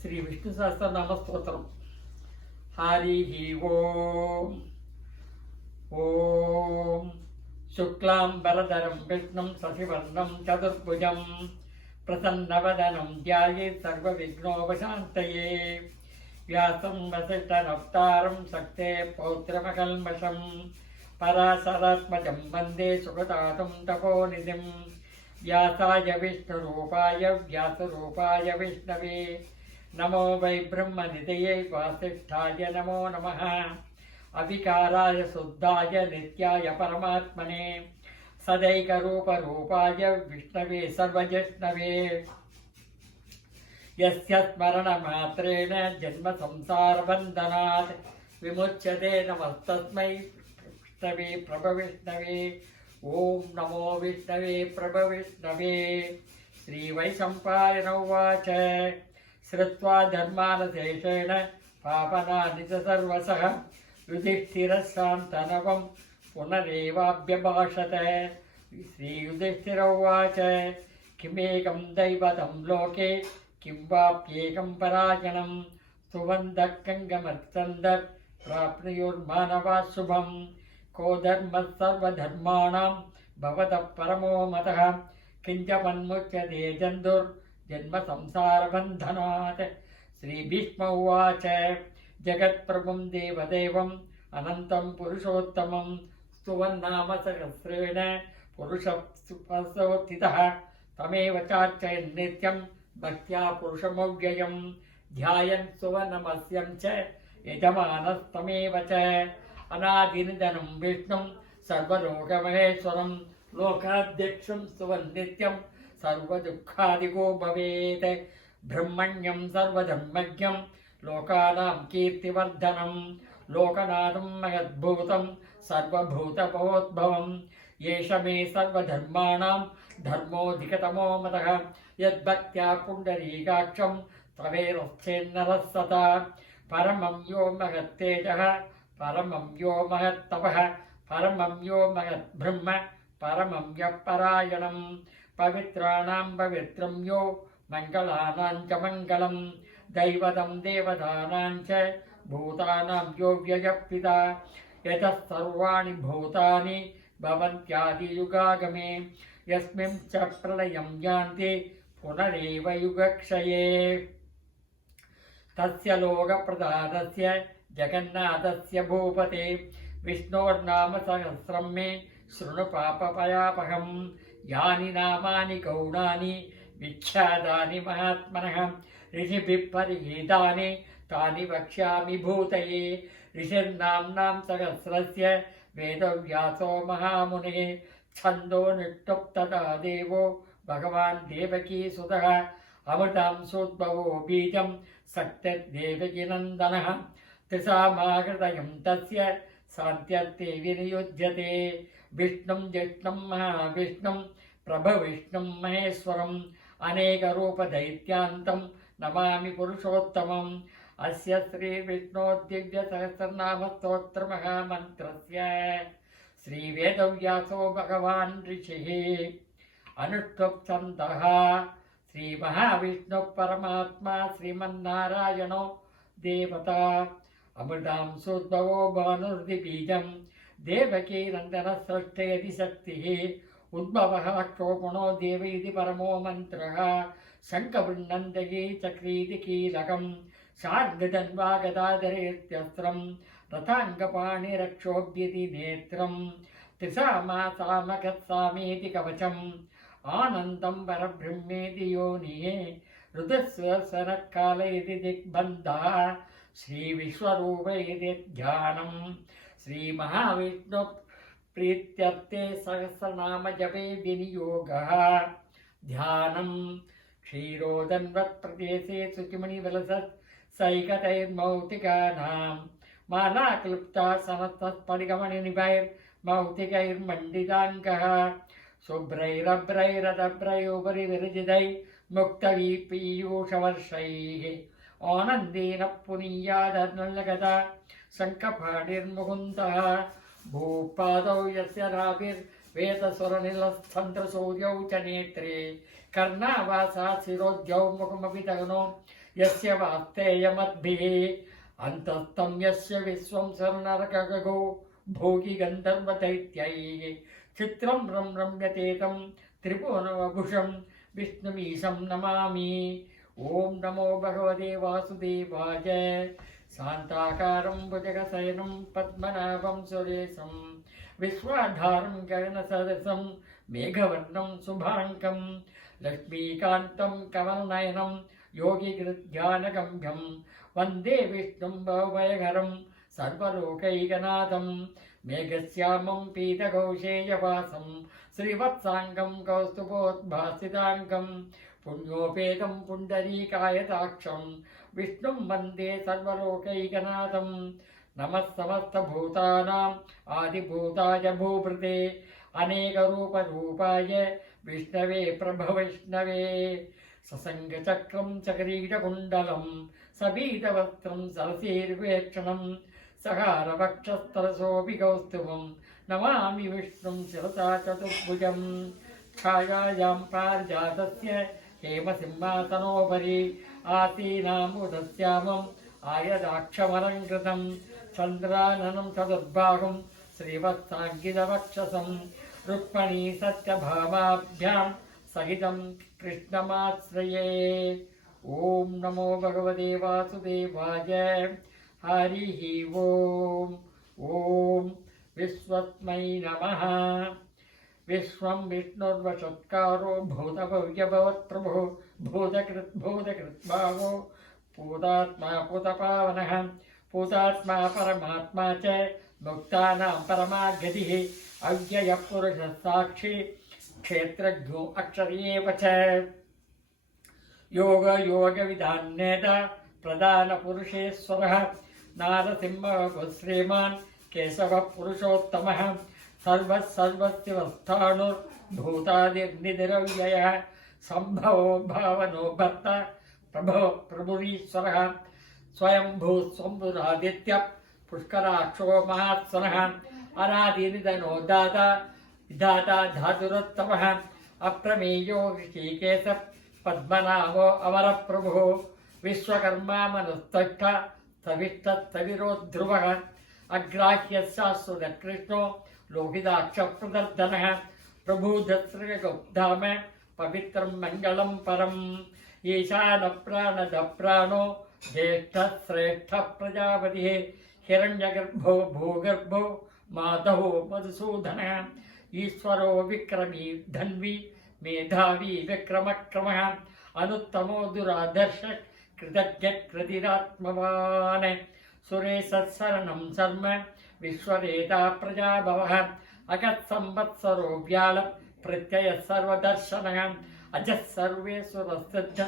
శ్రీ విష్ణు సహస్రనామ స్తోత్రం. హరి ఓం. ఓం శుక్లాంబరధరం విష్ణుం శశివర్ణం చతుర్భుజం ప్రసన్నవదనం ధ్యాయేత్ సర్వవిఘ్నోపశాంతయే. వ్యాసం వసిష్ఠనప్తారం శక్తే పౌత్రమకల్మషం పరాశరాత్మజం వందే సుగతాతం తపోనిధిం. వ్యాసాయ విష్ణురూపాయ వ్యాసరూపాయ విష్ణవే నమో వై బ్రహ్మనిధయే వాసిష్ఠాయ నమో నమః. అవికారాయ శుద్ధాయ నిత్యాయ పరమాత్మనే సదైకరూపరూపాయ విష్ణవే సర్వజిష్ణవే. యస్య స్మరణమాత్రేణ జన్మ సంసారబంధనాత్ విముచ్యతే. నమస్తస్మై విష్ణవే ప్రభవిష్ణవే. ఓం నమో విష్ణవే ప్రభవిష్ణవే. శ్రీవైశంపాయన ఉవాచ శ్రుత్వా ధర్మానశేషేణ పాపనాని చ సర్వసః యుధిష్ఠిరः శాంతనవం పునరేవాభ్యభాషత. శ్రీయుధిష్ఠిర ఉవాచ కిమేకం దైవతం లోకే కిం వాప్యేకం పరాయణం సువందః కంగమర్చందః ప్రాప్నుయుర్మానవాः శుభం. కో ధర్మः సర్వధర్మాణాం భవతః పరమో మతః కించపన్ముచ్యతే జంతుర్జన్మ సంసారబంధనాత్. శ్రీభీష్మ ఉవాచ జగత్ప్రభుం దేవదేవం అనంతం పురుషోత్తమం స్తువన్నామ సహస్రేణ పురుషోత్థితః తమేవ చార్చయన్ నిత్యం భక్త్యా పురుషమవ్యయం ధ్యాయన్ సువనమస్యం చ యజమానస్తమేవ చ. అనాదినిధనం విష్ణుం సర్వలోకమహేశ్వరం లోకాధ్యక్షం సువన్నిత్యం సర్వదుఃఖాదిగో భవేత్. బ్రహ్మణ్యం సర్వధర్మజ్ఞం లోకానాం కీర్తివర్ధనం లోకనాథం మహద్భూతం సర్వభూతభవోద్భవం. ఏష మే సర్వధర్మాణాం ధర్మోధికతమో మతః యద్భక్త్యా పుండరీకాక్షం తవేరశ్చేన్నరः సదా. పరమం యో మహత్తేజః పరమం యో మహత్తపః పరమం యో మహద్బ్రహ్మ పరమం యః పరాయణం. పవిత్రాణాం పవిత్రం యో మంగళానాం చ మంగళం దైవతం దేవతానాం చ భూతానాం యో వ్యయః పితా. యతః సర్వాణి భూతాని భవంత్యాదియుగాగమే యస్మిన్ చ ప్రళయం యాంతి పునరేవ యుగక్షయే. తస్య లోకప్రదానస్య జగన్నాథస్య భూపతే విష్ణోర్నామ సహస్రం మే శృణు పాపపయాపహం. యాని నామాని గౌణాని విఖ్యాతాని మహాత్మనః ఋషిభిః పరిగీతాని తాని వక్ష్యామి భూతయే. ఋషిర్నామ్నాం సహస్రస్య వేదవ్యాసో మహామునిః ఛందో నిష్టుప్తతా దేవో భగవాన్ దేవకీసుతః. అమృతాంశోద్భవో బీజం సత్యదేవకీనందనః త్రిసామాహృదయం తస్య శాంత్యర్థే వినియుజ్యతే. విష్ణుం జిష్ణుం మహావిష్ణుం ప్రభవిష్ణుం మహేశ్వరం అనేకరూపదైత్యాంతం నమామి పురుషోత్తమం. అస్య శ్రీ విష్ణోర్దివ్య సహస్రనామ స్తోత్ర మహామంత్రస్య శ్రీ వేదవ్యాసో భగవాన్ ఋషిః అనుష్ఠుప్ఛందః. శ్రీ మహావిష్ణు పరమాత్మా శ్రీమన్నారాయణో దేవత. అమృతాంశోద్భవో భానుర్ది బీజం దేవకీ నందన సృష్టయతి శక్తిః. ఉద్భవః క్షోగుణో దేవ ఇది పరమో మంత్రః. శంఖవృన్నందయీ చక్రీతి కీలకం శార్గధన్వా గదాధరేత్యస్త్రం రథాంగపాణిరక్షోభ్యతి నేత్రం. త్రిసామాసామకత్సామేతి కవచం ఆనందం పరబ్రహ్మేతి యోనిః. ఋతుస్వసనకాల ఇది దిగ్బంధః శ్రీ విశ్వరూప ఇది ధ్యానం. శ్రీ మహావిష్ణు ప్రీత్యర్థే సహస్రనామ జపే వినియోగః. ధ్యానం క్షీరోదన్వత్ ప్రదేశే శుచిమణి విలసత్ సైకతైర్మౌక్తికానాం మాలాక్లుప్తా సమస్తస్ఫటికమణినిభైర్మౌక్తికైర్మండితాంగః. శుభ్రైరభ్రైరదభ్రయోపరి విరజితై ముక్తవీపీయూషవర్షైః. ఆనందేన పునీయాదర్నలగత శంఖపాణిర్ముకుందః. భూపాదౌ యస్య రాభిర్వేదస్వరనిలస్తంత్రసూర్యౌ చ నేత్రే కర్ణావాసా శిరోద్యౌ ముఖమపి తగనో यस्य वास्तेयमद्भिः अन्तस्तं यस्य विश्वं सर्वनरकगो भोगी गन्धर्वदैत्यैः चित्रं रम्यते तं त्रिभुवनभूषं विष्णुमीशं नमामि। ओम नमो भगवते वासुदेवाय। शान्ताकारं भुजगशयनं पद्मनाभं सुरेशं विश्वाधारं गगनसदृशं मेघवर्णं शुभाङ्गं लक्ष्मीकान्तं कमलनयनं योगिकृध्यानगम्यं वन्दे विष्णुं भवभयहरं सर्वलोकैकनाथं मेघश्यामं पीतकौशेयवासं श्रीवत्साङ्गं कौस्तुभोद्भासिताङ्गं पुण्योपेतं पुण्डरीकायताक्षं विष्णुं वन्दे सर्वलोकैकनाथं। नमः समस्तभूतानाम् आदिभूताय भूभृते अनेकरूपरूपाय विष्णवे प्रभवैष्णवे ससङ्गचक्रं चक्रीटकुण्डलं सबीतवस्त्रं सरसीर्वेक्षणं सहारवक्षस्थलशोऽपि कौस्तुभं नमामि विष्णुं शिरसा चतुर्भुजं। छायायां पारिजातस्य हेमसिंहासनोपरि आसीनामुदस्यामम् आयदाक्षमलङ्कृतं चन्द्राननं चतुर्बाहुं श्रीवत्साङ्गितवक्षसं रुक्मणी सत्यभामाभ्यां सहितं कृष्णमाश्रये। ॐ नमो भगवते वासुदेवाय। हरिः ॐ। ॐ विश्वस्मै नमः। विश्वं विष्णुर्वशत्कारो भूतभव्यभवत्प्रभो भूतकृद्भावो पूतात्मा पूतपावनः पूतात्मा परमात्मा च मुक्तानां परमा गतिः अव्ययः पुरुषः साक्षी क्षेत्रज्ञो अक्षर एव च योगविदान्नेता प्रधानपुरुषेश्वरः नारसिंहः श्रीमान् केशवः पुरुषोत्तमः सर्वस्वस्थाणुर्भूतादिर्निधिरव्ययः सम्भवो भावनो भर्ता प्रभो प्रभुरीश्वरः स्वयंभू स्वम्भुरादित्यः पुष्कराक्षो महात्सनः अनादिनिधनो दाता विधाता धातुरोत्तमः अप्रमेयो ऋषिकेशः पद्मनाभो अमरप्रभुः विश्वकर्मा मनुस्तष्ट सविष्टस्तविरो ध्रुवः अग्राह्यः शाश्वतकृष्णो लोहिताक्षप्रदर्दनः प्रभुदस्रगुप्धाम पवित्रं मङ्गलं परम् ईशानप्राणदप्राणो ज्येष्ठः श्रेष्ठः प्रजापतिः हिरण्यगर्भो भूगर्भो माधवो मधुसूदनः ईश्वरो विक्रमी धन्वी मेधावी विक्रमक्रमः अनुत्तमो दुरादर्श कृतज्ञकृतिरात्मवान् सुरेशरणं शर्म विश्वरेता प्रजाभवः अगत्संवत्सरो व्याल प्रत्यय सर्वदर्शनः अजः सर्वेश्वरसिद्ध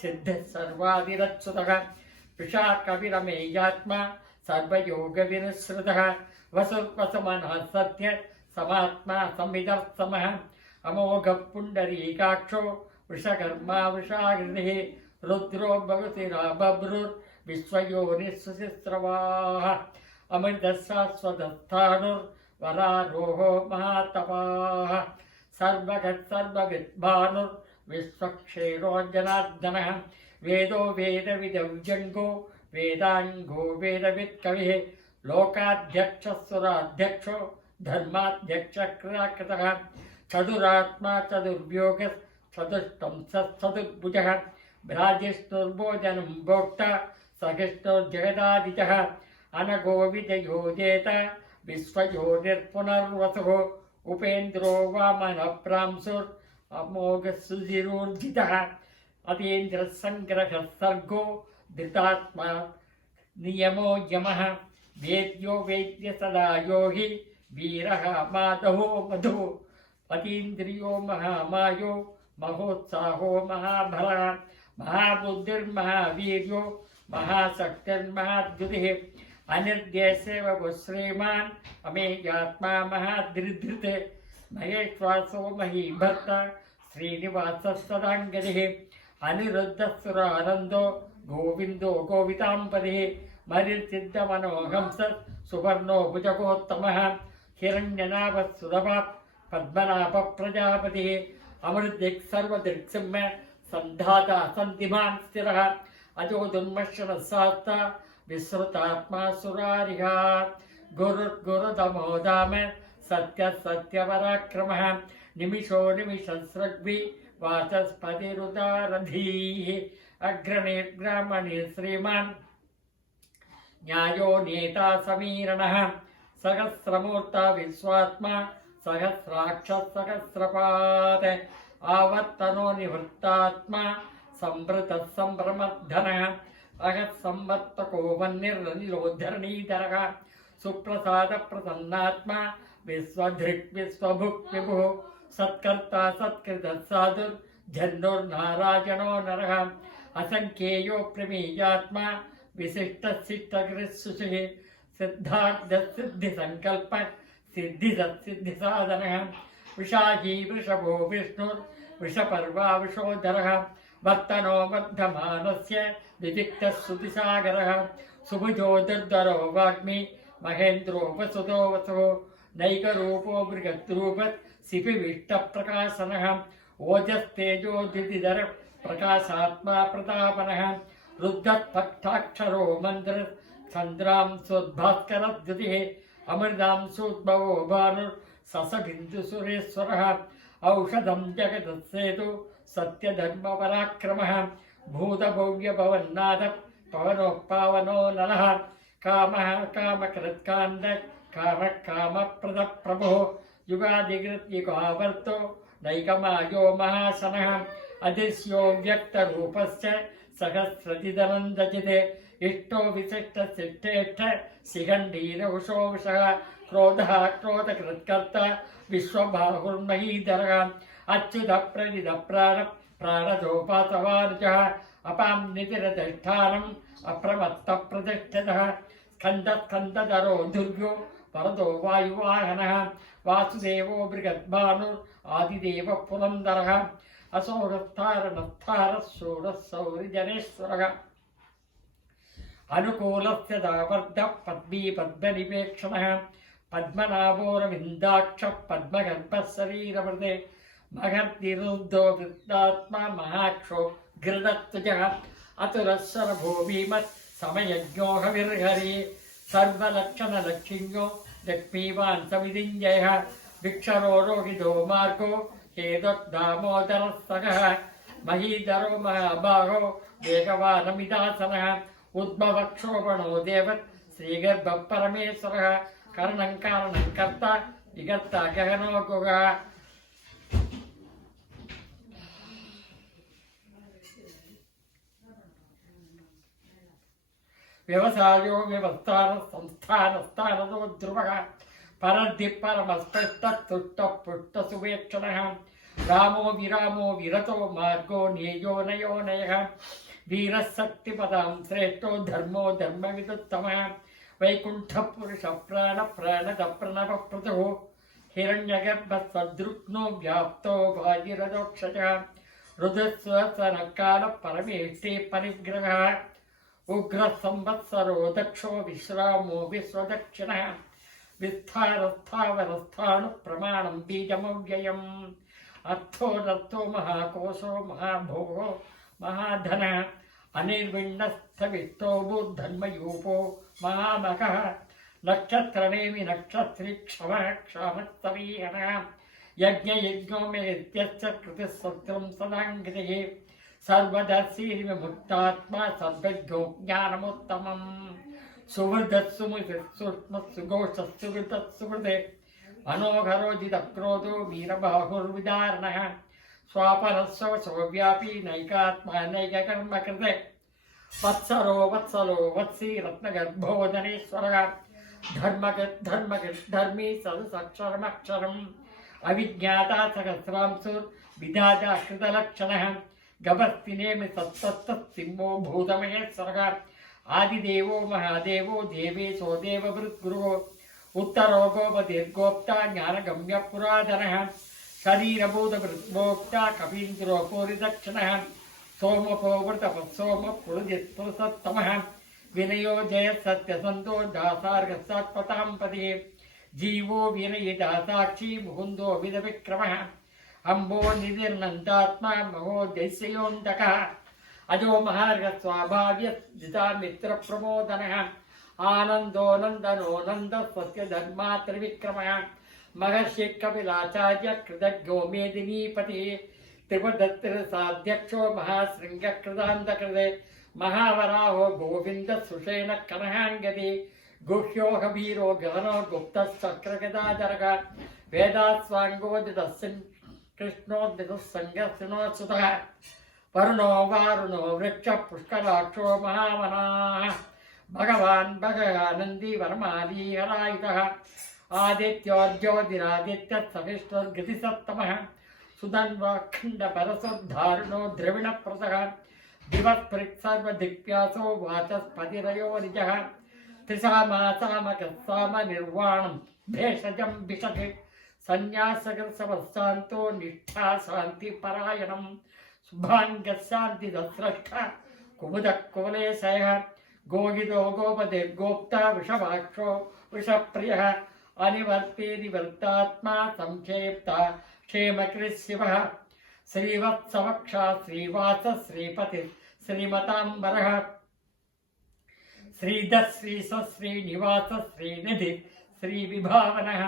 सिद्धः सर्वादिरच्युतः विशाखविरमेयात्मा सर्वयोगविनिश्रितः वसुर्वसमनः सत्य समात्मा संविदर्शमः अमोघः पुण्डरीकाक्षो वृषकर्मा वृषाकृतिः रुद्रो भगवतिरा बभ्रुर्विश्वयोनिस्वसिस्रवाः अमृतः शाश्वतस्थाणुर्वरारोहो महातपाः सर्वगः सर्वविद्भानुर्विश्वक्षेणो जनार्दनः वेदो वेदविदव्यङ्गो वेदाङ्गो वेदवित्कविः लोकाध्यक्षः धर्माध्यक्षः क्रियाकृतः चतुरात्मा चतुर्व्योगश्चतुष्टं चतुर्भुजः भ्राजिष्णुर्भोजनं भोक्ता सहिष्णुर्जगदादिजः अनगोविजयो जेत विश्वयोनिर्पुनर्वसुः उपेन्द्रो वामनप्रांशुर् अमोघसुधिरोर्जितः अतीन्द्रः सङ्ग्रहः सर्गो धृतात्मा नियमो यमः वेद्यो वेद्य सदा योगी वीरः माधवो मधुः अतीन्द्रियो महामायो महोत्साहो महाभरः महाबुद्धिर्महावीर्यो महाशक्तिर्महाद्युतिः अनिर्देशेव श्रीमान् अमेयात्मा महाधृधृत् महेश्वासो महीभर्ता श्रीनिवासः सदाङ्गदिः अनिरुद्धः गोविन्दो गोविताम्बरिः मरिर्सिद्धमनोहंसः सुवर्णो भुजगोत्तमः हिरण्यनाभः सुलभः पद्मनाभः प्रजापतिः अमृदिक् सर्वदृक्सिंह सन्धाता सन्धिमान् स्थिरः अजो दुर्मर्शनशास्ता विश्रुतात्मा सुरारिहा गुरुर्गुरुतमो धाम सत्य सत्यपराक्रमः निमिषो निमिषस्रग्भि वाचस्पतिरुदारधीः अग्रणे ब्राह्मणे श्रीमान् न्यायो नेता समीरणः सहस्रमूर्ता विश्वात्मा सहस्राक्षः सहस्रपात् आवर्तनो निवृत्तात्मा संवृतः संभ्रमर्धनः अहस्संवर्तको वह्निर्निलोद्धरणीधरः सुप्रसादप्रसन्नात्मा विश्वधृक् विश्वभुक् विभुः सत्कर्ता सत्कृतः साधुर्जन्योर्नारायणो नरः असंख्येयो प्रमेयात्मा विशिष्टशिष्टकृत्सुषिः सिद्धार्थसिद्धिसङ्कल्प सिद्धिसत्सिद्धिसाधनः वृषाही वृषभो विष्णुर्वृषपर्वा वृषोधरः वर्तनो वर्धमानस्य विविक्तः श्रुतिसागरः सुभुजो दुर्धरो वाग्मी महेन्द्रो वसुतो वसुः नैकरूपो बृहद्रूपः सिपिविष्टप्रकाशनः ओजस्तेजो द्युतिधर प्रकाशात्मा प्रतापनः रुद्धत्पक्षाक्षरो मन्त्रः चन्द्रांशोद्भास्करद्युतिः अमृतांशोद्भवो भानुर्ससबिन्दुसुरेश्वरः औषधं जगदस्सेतु सत्यधर्मपराक्रमः भूतभव्यभवन्नाथः पवनोः पावनो नरः कामः कामकृत्कान्त कामः कामप्रदः प्रभुः युगादिकृत्युगावर्तो नैकमायो महाशनः अदिश्यो व्यक्तरूपस्य सहस्रतिदनन्दचिते इष्टो विशिष्टशिष्टेष्ठ शिखण्डीरवशो वशः क्रोधः क्रोधकृत्कर्ता विश्वबाहुर्महीधरः अच्युतप्रणितप्राण प्राणजोपासवानुजः अपां नितिरधिष्ठानम् अप्रमत्तप्रतिष्ठितः स्कन्दस्कन्दधरो दुर्गो वरदो वायुवाहनः वासुदेवो बृहद्भानुर् आदिदेवः पुरन्दरः असोरस्तारनस्तारः शूरः सौरिजनेश्वरः अनुकूलस्य दावर्धः पद्मी पद्मनिपेक्षणः पद्मनाभोरविन्दाक्षः पद्मगर्भः शरीरवृते महर्तिरुद्धो वृत्तात्मा महाक्षो गृढत्वजः अतुरश्वरभो भीमः समयज्ञो हविर्हरि सर्वलक्षणलक्षिण्यो लक्ष्मीवान् समितिञ्जयः भिक्षरो रोहितो मार्गो हेदोद्दामोदरः सखः महीधरो महाबाहो वेगवानमिदासनः उद्भवक्षोभणो देवत् श्रीगर्भः परमेश्वरः करणं कारणं कर्ता विगर्ता गहनो गुगः व्यवसायो व्यवस्थान संस्थान स्थानो ध्रुवः परद्धि परमस्पष्टस्तुष्टः पुष्टसुवेक्षणः रामो विरामो विरतो मार्गो नेयो नयो नयः वीरः शक्तिपदां श्रेष्ठो धर्मो धर्मविदुत्तमः वैकुण्ठपुरुषः प्राणप्रणवप्रभुः हिरण्यगर्भसदृग्नो व्याप्तो भागीरथोक्षजः रुद्रस्वसनकालपरमेष्टि परिग्रहः उग्रसंवत्सरो दक्षो विश्रामो विश्वदक्षिणः विस्तारस्थावरस्थाणुप्रमाणं बीजमव्ययम् अर्थोरर्थो महाकोशो महाभोगो महाधनः अनिर्विण्णस्थविष्टो बुद्धन्मयूपो महामखः नक्षत्रनेमि नक्षत्री क्षमः क्षामस्तवीहनः यज्ञयज्ञो मेत्यस्य कृतिसत्यं सदाङ्गितिः सर्वदर्शीर्विमुक्तात्मा सर्वज्ञो ज्ञानमुत्तमम् सुहृदस्सुमुखसुष्मस्सुघोषस्सुहृतस्सुहृदे मनोहरोजितक्रोधो वीरबाहुर्विदारणः स्वापरस्वव्यापी नैकात्मा नैककर्मकृते वत्सरो वत्सलो वत्सी रत्नगर्भोदनेश्वरः धर्मी सदसक्षरमक्षरम् अविज्ञाता सहस्रांशुर्विधाता कृतलक्षणः गभस्तिनेमि सत्तत्तत्सिंहो भूतमहेश्वरः आदिदेवो महादेवो देवेशो देववृद्गुरुः उत्तरो गोपदीर्गोप्ता ज्ञानगम्य पुरातनः शरीरभूतवृद्भोक्ता कपीन्द्रो पूरिदक्षिणः सोमपो वृतपत्सोम पुरुजित्पुरुषोत्तमः विनयो जयः सत्यसन्तो दासार्गसत्पतां पतिः जीवो विनयिता साक्षी मुकुन्दो विदविक्रमः अम्बो निधिर्नन्दात्मा महो दैस्योऽन्तकः अजो महार्घ स्वाभाव्य जिता मित्र प्रमोदनः आनंदो नंदनो नंद सत्य धर्मा त्रिविक्रमः महर्षि कपिलाचार्य कृतज्ञो मेदिनीपति त्रिपदत्रिसाध्यक्षो महाशृंग कृतान्तकृते महावराहो गोविंद सुषेण कनहांगति गुह्यो हबीरो गहनो गुप्त चक्रगदाधरः वेदास्वांगोदितः कृष्णोदितः संगसिनोत्सुतः वरुणो वारुणो वृक्ष पुष्कराक्षो महामनाः भगवान् भगवानन्दी वरमाली हरायुधः आदित्योर्ज्योतिरादित्य सविष्णुर्गतिसत्तमः सुधन्वखण्डपरसोद्धारणो द्रविणप्रसः दिवत्पृक्सर्वदिक्प्यासो वाचस्पतिरयो निजः त्रिसामासामकः साम निर्वाणं भेषजं विशत् सन्न्यासकृत्सवस्सान्तो निष्ठा शान्तिपरायणं शुभाङ्गशान्तिदस्रष्टा कुमुदकुवलेशयः गोगिदो गोपतिर्गोप्ता वृषभाक्षो वृषप्रियः अनिवर्तेरिवर्तात्मा संक्षेप्ता क्षेमकृत् शिवः श्रीवत्सवक्षा श्रीवास श्रीपति श्रीमतांबरः श्रीधर श्रीस श्रीनिवास श्रीनिधि श्रीविभावनः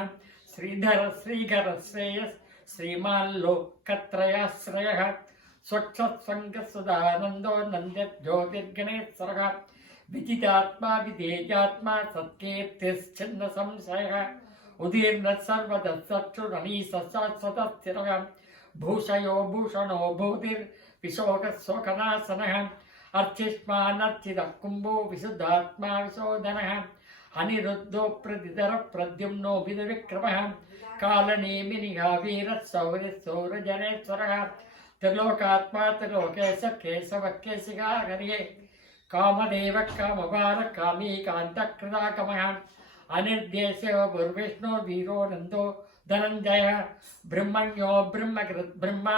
श्रीधर श्रीकर श्रेयस श्रीमाल्लोकत्रयाश्रयः स्वच्छस्वङ्गसुदानन्दो नन्द्य ज्योतिर्गणेश्वरः विजितात्मा विदेजात्मा सत्कीर्तिश्चिन्न संशयः उदीर्न सर्वतः सच्चुरणीसशाश्वतस्थिरः भूषयो भूषणो भूतिर्विशोकशोकनाशनः अर्चिष्मानर्चितः कुम्भो विशुद्धात्मा विशोधनः अनिरुद्धो प्रदिधर प्रद्युम्नो विदविक्रमः कालनेमिनिहा वीरः सौरिः सौरजनेश्वरः त्रिलोकात्मा त्रिलोकेश केशव केशिका हरिये कामदेव कामबाल कामी कान्तकृताकमः अनिर्देशो भुर्विष्णु वीरो नन्दो धनञ्जयः ब्रह्मण्यो ब्रह्मकृत् ब्रह्म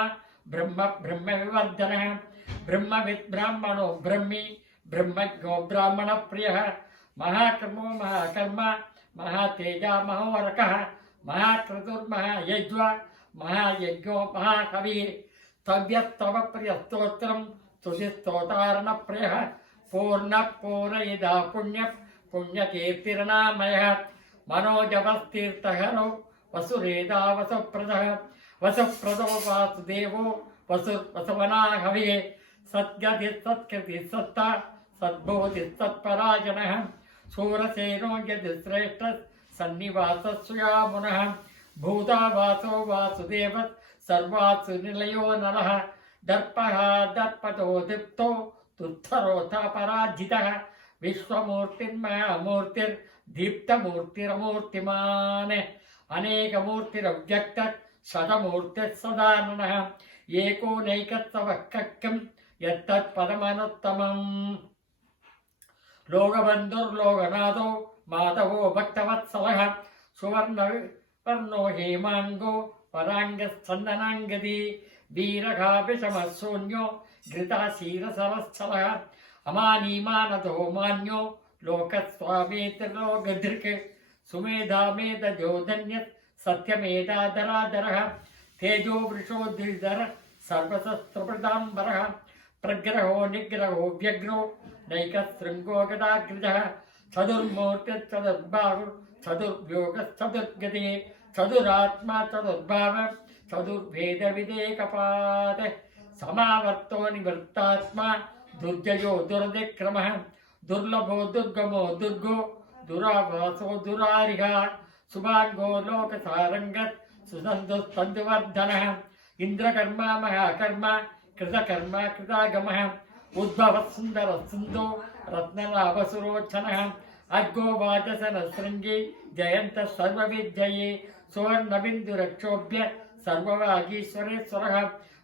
ब्रह्म ब्रह्मविवर्धनः ब्रह्मविद् ब्राह्मणो ब्रह्मी ब्रह्मज्ञो ब्राह्मणप्रियः महाकर्मो महाकर्म महातेजा महोरकः महाक्रतुर्महायज्वा महायज्ञो महाकविः तव्यस्तव प्रियस्तोत्रं स्तुतिस्तोतारणप्रियः पूर्णपूरयिदा पुण्य पुण्यकीर्तिर्नामयः मनोजवस्तीर्थहरो वसुरेदा वसुप्रदः वसुप्रदो वासुदेवो वसुवना हविः सद्गति सत्कृति सत्ता सद्बोधि सत्पराजनः शूरसेनो यदिश्रेष्ठ सन्निवासस्यामुनः भूतावासो वासुदेव सर्वासु निलयो नरः दर्पः दर्पतो दीप्तो तुत्थरोऽथापराजितः विश्वमूर्तिर्महामूर्तिर्दीप्तमूर्तिरमूर्तिमान् अनेकमूर्तिरव्यक्त सदमूर्तिः सदाननः एकोनैकत्वः कक्कं यत्तत्पदमनुत्तमम् लोकबन्धुर्लोकनाथो माधवो भक्तवत्सलः सुवर्णवर्णो हेमाङ्गो पराङ्गस्चन्दनाङ्गदी वीरः विषमः शून्यो घृताशीरसरस्थलः अमानीमानतो मान्यो लोकस्वामेतिर्लोकधृक् सुमेधामेधजो धन्यः सत्यमेधाधराधरः तेजो वृषोद्रिधर सर्वशस्त्रप्रदाम्बरः प्रग्रहो निग्रहो व्यग्रो नैकशृङ्गो गदाग्रजः चतुर्मूर्तिश्चतुर्बाहु चतुर्व्योगश्चतुर्गतिः चतुरात्मा चतुर्भाव चतुर्भेदविदेकपाद समावर्तो निवृत्तात्मा दुर्जयो दुर्दिक्रमः दुर्लभो दुर्गमो दुर्गो दुराभासो दुरारिहा सुभाङ्गो लोकसारङ्गः सुसन्दुस्तन्दुवर्धनः इन्द्रकर्मा महाकर्मा कृतकर्मा कृतागमः उद्भवः सुन्दरः सुन्दो रत्नलाभसुरोचनः अर्गो वाचसनशृङ्गी जयन्तः सर्वविद्यये सुवर्णबिन्दुरक्षोभ्य सर्ववागीश्वरेश्वरः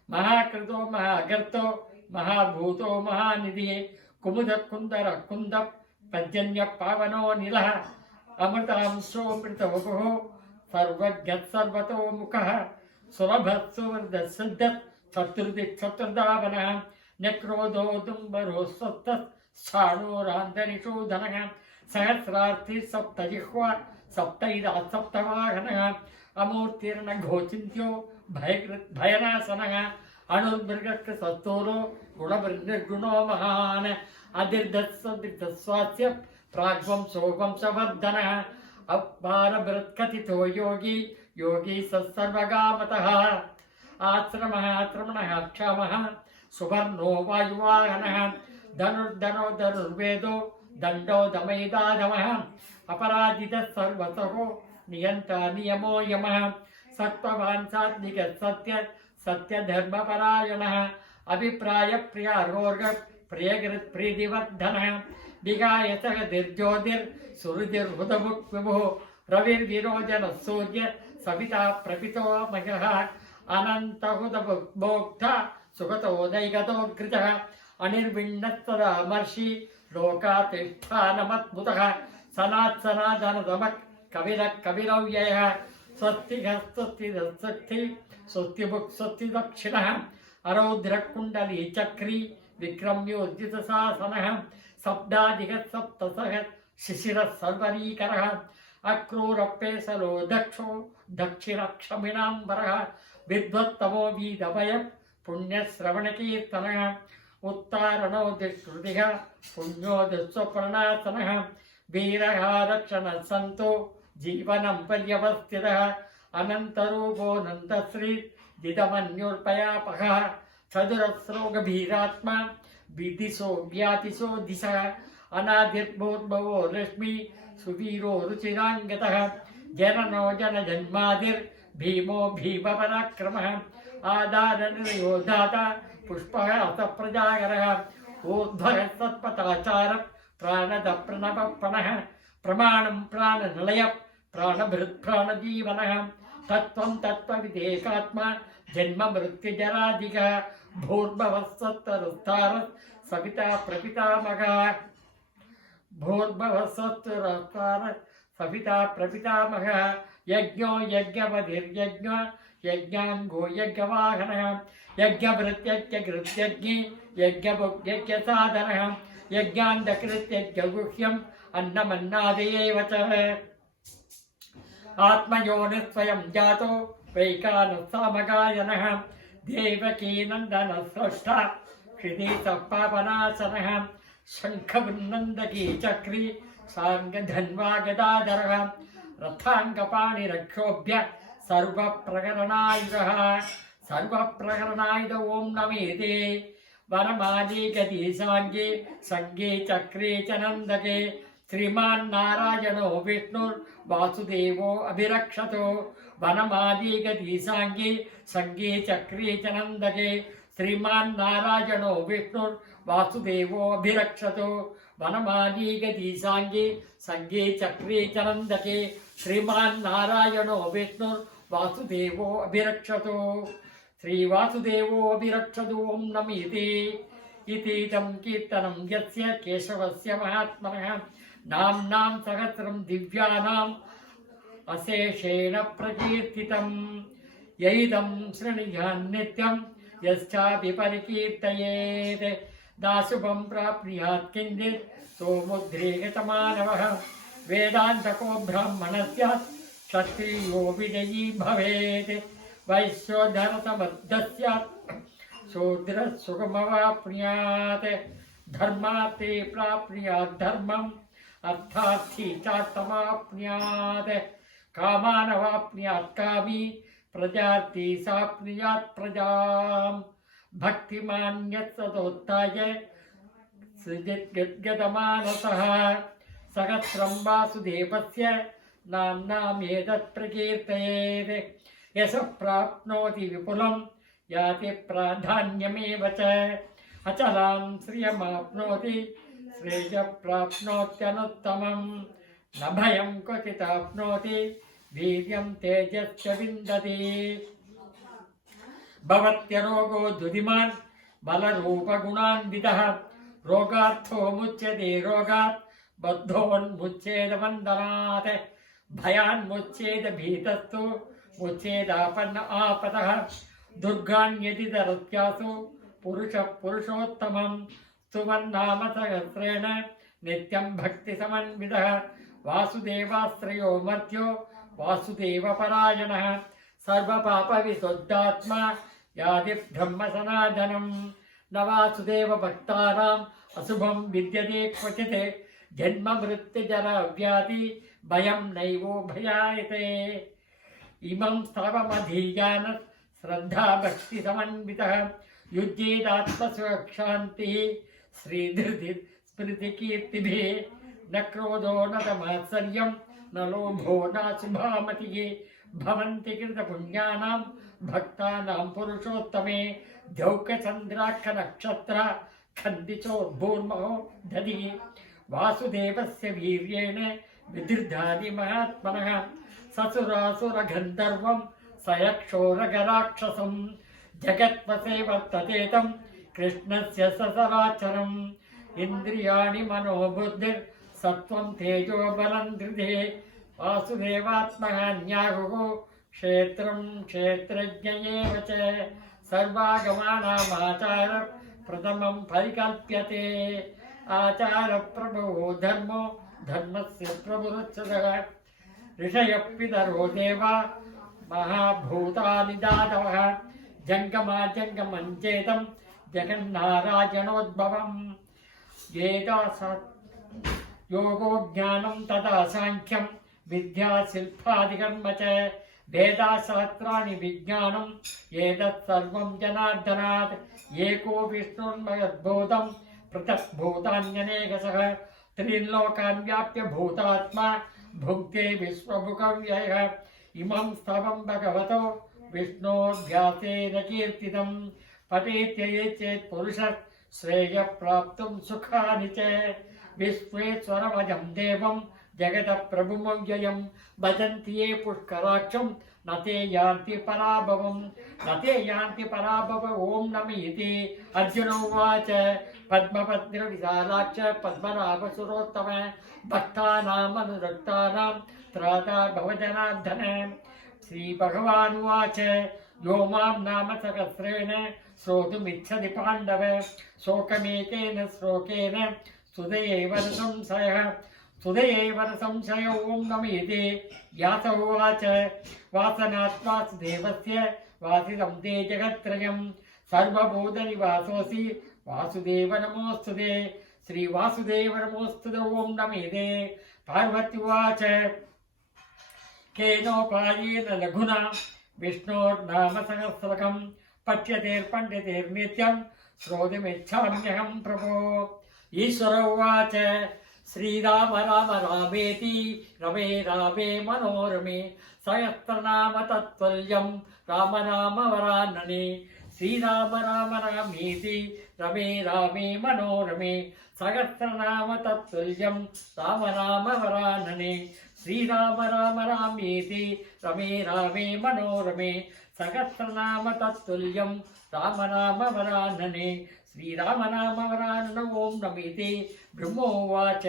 महाकृतो महागर्तो महाभूतो महानिधिः कुमुदकुन्दर कुन्द पर्जन्य पावनो निलः अमृतांशोऽमृतवपुः सर्वज्ञः सर्वतो मुखः सुलभः सुवृद्धः सिद्धः चतुर्दिक्चतुर्धावनः नक्रोधो दुम्बरो स्वस्तः स्थाणोरान्दनिषूदनः सहस्रार्थी सप्तजिह्वा सप्तैरा सप्तवाहनः अमूर्तिर्नघोचिन्त्यो भयनाशनः अणुर्मृगस्य सत्तोरो गुणवृन्निर्गुणो महान् अदिर्दस्वास्य प्राग्वंसो वंशवर्धनः अपारभृत्कथितो योगी योगी सर्वगामतः आश्रमः आश्रमणः क्षमः सुवर्णो वायुवाहनः धनुर्धनो धनुर्वेदो दंडो दमयिदाधमः अपराजितः सर्वतः नियंता नियमो यमः सत्त्ववान् सात्विकः सत्य धर्मपरायणः अभिप्राय प्रियारोर्ग प्रियकृत् प्रीतिवर्धनः विगायतः दिर्ज्योतिर्सुहृदिर्हुतमुक् विभुः रविर्विरोचनः सूर्य सविता प्रपितो मघः अनन्तहुतमुक्ता सुगतोदैगतोऽग्रजः अनिर्विण्णस्तदा मर्षि लोकातिष्ठानमद्भुतः सनातनदमक् कविरव्ययः स्वस्ति स्वस्तिमुक् स्वस्ति दक्षिणः अरौद्रकुण्डली चक्री विक्रम्योर्जितशासनः सप्ताधिकः सप्तसः शिशिरः सर्वरीकरः अक्रूरप्येसलो दक्षो दक्षिणक्षमिणाम्बरः विद्वत्तमो वीदभयः पुण्यश्रवणकीर्तनः उत्तारणो दुष्कृतिः पुण्यो दुःस्वप्रणनाशनः वीरः रक्षणः सन्तो जीवनं पर्यवस्थितः अनन्तरूपोऽनन्तश्री दिदमन्योर्पयापहः चतुरस्रोगभीरात्मा विदिशो व्यातिशो दिशः अनादिर्भूर्भवो रश्मि सुवीरो रुचिराङ्गतः जननो जनजन्मादिर्भीमो भीमपराक्रमः आधारनिलयो दाता पुष्पः अतप्रजागरः ऊर्ध्वः सत्पथाचारः प्राणद प्रणवपणः प्रमाणं प्राणनिलयः प्राणभृत् प्राणजीवनः तत्त्वं तत्त्वविदेकात्मा जन्म मृत्युजराधिकः भूर्भवः सत्तरस्तारः सविता प्रपितामहः भूर्भवः सत्तरस्तारः सविता प्रपितामहः यज्ञो यज्ञवधिर्यज्ञो यज्ञाङ्गो यज्ञवाहनः यज्ञभृत्यज्ञकृत्यज्ञे यज्ञसाधनः यज्ञान्धकृत्यज्ञगुह्यम् अन्नमन्नादयेव च आत्मयोनिः स्वयं जातो वैकानसामगायनः देवकीनन्दनः स्रष्टा क्षितीतः पापनाशनः शङ्खवृन्नन्दकी चक्री साङ्गधन्वा गदाधरः रथाङ्गपाणिरक्षोभ्य सर्वप्रकरणायुधः सर्वप्रकरणायुध ॐ नमेते वनमाली गति साङ्गे सङ्गे चक्रे च नन्दके श्रीमान्नारायणो विष्णुर्वासुदेवो अभिरक्षतो वनमाली गति साङ्गे सङ्गे चक्रे च नन्दके श्रीमान्नारायणो विष्णुर्वासुदेवो अभिरक्षतो वनमाली गति साङ्गे सङ्गे चक्रे च नन्दके श्रीमान्नारायणो विष्णुर्वासुदेवो अभिरक्षतो श्रीवासुदेवो अभिरक्षतो ॐ नमेते इतीदं कीर्तनं यस्य केशवस्य महात्मनः नाम्नां सहस्रं दिव्यानाम् अशेषेण प्रकीर्तितं यैदं शृणुयान् नित्यं यश्चाभिपरिकीर्तयेत् दाशुभं प्राप्नुयात् किञ्चित् सोमुद्रेगतमानवः वेदान्तको ब्राह्मणः स्यात् क्षत्रियो विजयी भवेत् वैश्योधरसमर्थः स्यात् शूद्रः सुखमवाप्नुयात् धर्मार्थे प्राप्नुयात् धर्मम् अर्थार्थी चार्थमाप्नुयात् कामानवाप्नुयात् कामी प्रजार्थी साप्नुयात् प्रजाम् भक्तिमान् सदोत्थाय सृजद्गतमानसः सहस्रं वासुदेवस्य नाम्नामेतत् प्रकीर्तयेत् यशः प्राप्नोति विपुलं याति प्राधान्यमेव च अचलां श्रियमाप्नोति श्रेयः प्राप्नोत्यनुत्तमं न भयं क्वचिदाप्नोति वीर्यं तेजश्च विन्दति भवत्यरोगो दुदिमान् बलरूपगुणान्वितः रोगार्थो मुच्यते रोगात् बद्धोन्मुच्येदवन्दनात् भयान्मुच्येद भीतस्तु मुच्येदापन्न आपतः दुर्गान्यतितरत्यासु पुरुषः पुरुषोत्तमं स्तुवन्नाम सहस्रेण नित्यं भक्तिसमन्वितः वासुदेवाश्रयो मर्त्यो वासुदेवपरायणः सर्वपापविशुद्धात्मा यादि ब्रह्म सनातनं न वासुदेव भक्तानाम् अशुभं विद्यते क्वचित् जन्म मृत्युजरा व्याधि भयं नैवो भयायते इमं स्तवमधीयान श्रद्धा भक्ति समन्वितः युज्येदात्मस्वशान्तिः श्रीधृति स्मृति कीर्तिभिः न क्रोधो न तमात्सर्यं न लोभो न शुभामतिः भवन्ति कृतपुण्यानां भक्तानां पुरुषोत्तमे द्यौकचन्द्राक्ष नक्षत्र खन्दिचोर्भूर्महो दधि वासुदेवस्य वीर्येण विदृधानि महात्मनः ससुरासुरगन्धर्वं सयक्षोरगराक्षसं जगत्पथे वर्तते तं कृष्णस्य ससराचरम् इन्द्रियाणि मनोबुद्धिर्सत्त्वं तेजो बलं धृते वासुदेवात्मः न्याहुः क्षेत्रं क्षेत्रज्ञ एव च सर्वागमानामाचार प्रथमं परिकल्प्यते आचारप्रभवो धर्मो धर्मस्य प्रभुरुच्यतः ऋषयः पितरो देवा महाभूतानि दातवः जङ्गमाजङ्गमं चेतं जगन्नारायणोद्भवम् योगो ज्ञानं तथा साङ्ख्यं विद्या शिल्पादिकर्म च वेदाशास्त्राणि विज्ञानम् एतत् सर्वं जनार्दनात् एको विष्णुर्मयद्भूतं पृथक् भूतान्यनेकशः त्रिलोकान् व्याप्य भूतात्मा भुङ्क्ते विश्वभुकव्ययः इमं स्तवं भगवतो विष्णोऽभ्यासेन कीर्तितं पठेत्यये चेत् पुरुषः श्रेयः प्राप्तुं सुखानि च विश्वेश्वरमजं देवं जगतः प्रभुमव्ययं भजन्ति ये पुष्कराक्षं न ते यान्ति पराभवं न ते यान्ति पराभव ॐ नमः अर्जुन उवाच पद्मपद्मविशालाक्ष पद्मनाभसुरोत्तम भक्तानामनुरक्तानां त्राता भवजनार्दन श्रीभगवानुवाच यो मां नाम सहस्रेण श्रोतुमिच्छति पाण्डव शोकमेकेन श्लोकेन स्तुतयैव संशय ॐ नमः व्यास उवाच वासनात् वासुदेवस्य वासितं ते जगत्त्रयं सर्वभूतनिवासोऽसि वासुदेव नमोऽस्तुते श्रीवासुदेव नमोऽस्तुते ॐ नमः पार्वती उवाच केनोपायेन लघुना विष्णोर्नाम सहस्रकं पठ्यतेर्पण्डितेर्नित्यं श्रोतुमिच्छाम्यहं प्रभो ईश्वर उवाच श्रीराम राम रामेति रमे रामे मनोरमे सहस्रनाम तत्तुल्यं राम राम वरानने श्रीराम राम रामेति रमे रामे मनोरमे सहस्रनाम तत्तुल्यं राम राम वरानने श्रीराम राम रामेति रमे रामे मनोरमे सहस्रनाम तत्तुल्यं राम राम वरानने श्रीराम नाम वरानन ॐ नमः ब्रह्मोवाच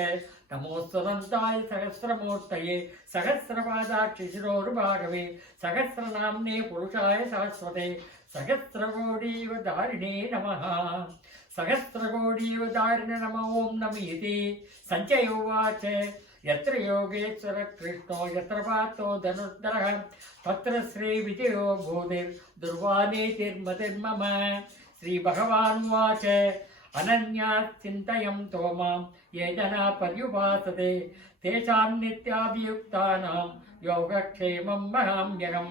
नमोस्तुरन्ताय सहस्रमूर्तये सहस्रपादाक्षिशिरोर्भागवे सहस्रनाम्ने पुरुषाय सहस्वते सहस्रकोटियुगधारिणे नमः सहस्रकोटियुगधारिणे नमः ॐ नमः सञ्जय उवाच यत्र योगेश्वर कृष्णो यत्र पार्थो धनुर्धरः तत्र श्रीविजयो भूतिर्दुर्वाणीतिर्मतिर्मम श्रीभगवानुवाच अनन्यात् चिन्तयन्तो मां ये जना पर्युपासते तेषां नित्याभियुक्तानां योगक्षेमं वहाम्यहं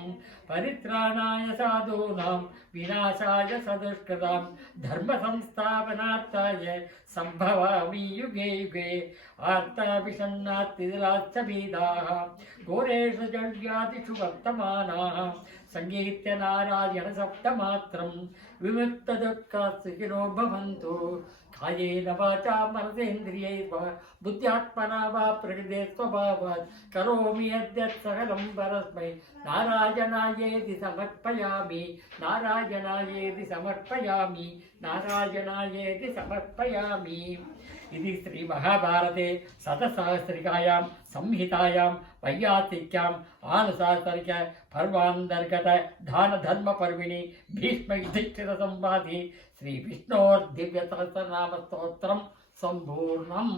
परित्राणाय साधूनां विनाशाय सदुष्कृतां धर्मसंस्थापनार्थाय सम्भवामि युगे युगे आर्ताभिषण्णात्तिलाश्च भीदाः घोरेषु जड्यादिषु वर्तमानाः सङ्गीत्य नारायण सप्तमात्रं विमुक्तदुःखास्तिनो भवन्तु कायेन वाचा मनसेन्द्रियैर्वा बुद्ध्यात्मना वा प्रकृते स्वभावात् करोमि यद्यत् सकलं परस्मै नारायणायेति समर्पयामि नारायणायेति समर्पयामि नारायणायेति समर्पयामि इति श्रीमहाभारते शतसहस्रिकायां संहितायां वैयासिक्याम् आनुशासनिक पर्वान्तर्गत दानधर्मपर्विणि भीष्मयुधिष्ठिरसंवादे श्रीविष्णोर्दिव्यसहस्रनामस्तोत्रं सम्पूर्णम्।